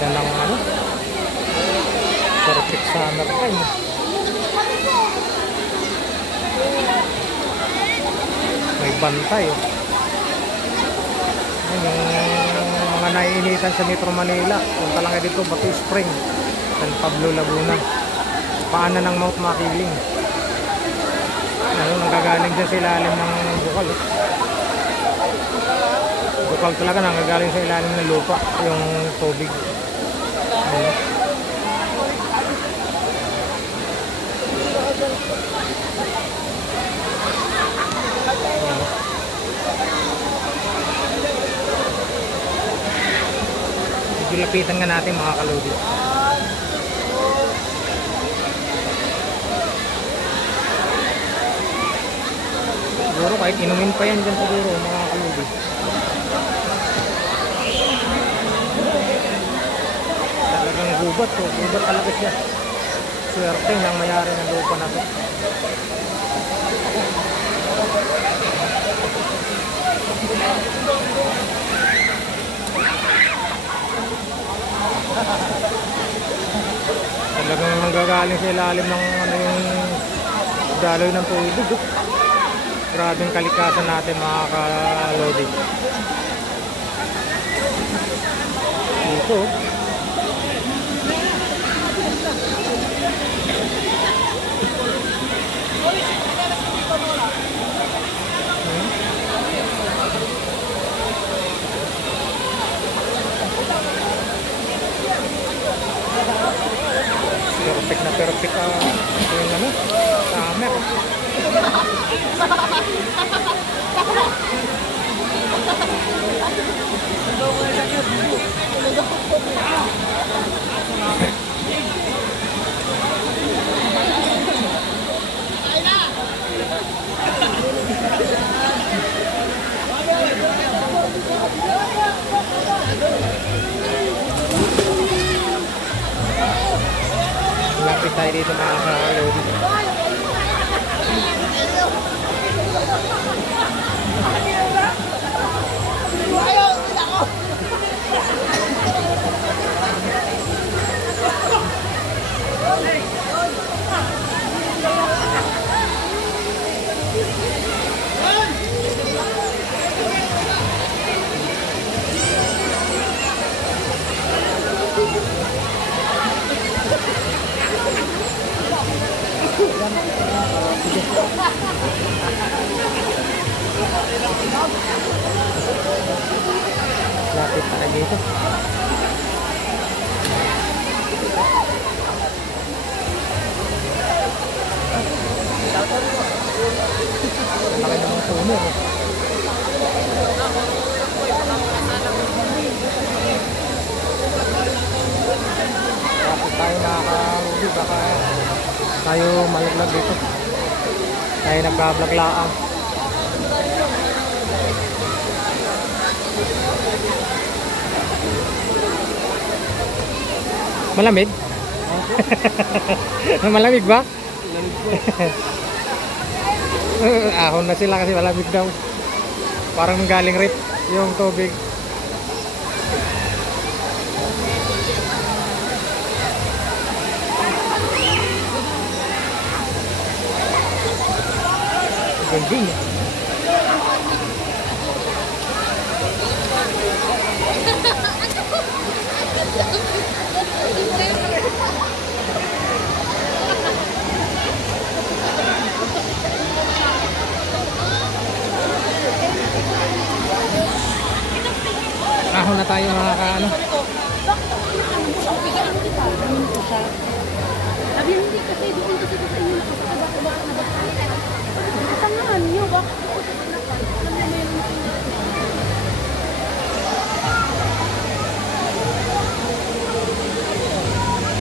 ganda ng ano, perfect summer time. May bantay oh. Yung mga naiinitan sa Metro Manila, punta lang kayo dito, Batu Spring, San Pablo, Laguna, paanan ng Mount Makiling. Ano, nanggagaling dyan sa ilalim ng bukal eh. Bukal talaga, nanggagaling sa ilalim ng lupa yung tubig. Ano. Lapitan nga natin mga kalodi. Siguro kahit inumin pa yan dyan siguro mga kalodi. Talagang gubat oh. Gubat talaga siya. Swerte ng mayari ng lupa na to. Talagang nanggagaling sa ilalim ng ano yung daloy ng tubig. Grabing kalikasan natin mga kalodi. Dito perfect na perfect yung ano, summer. Lapit tayo dito mga kalodi. Lapit tayo dito. Laki ng mga puno. Lapit tayo nakakaludi. Baka tayo malaglag dito. Tayo nagbablog laang. Malamig? Malamig ba? Malamig po. Ahon na sila kasi malamig daw. Parang galing rip yung tubig. Ganding. Ahon na tayo mga kaano. Sabi hindi kasi doon kasi sa inyo.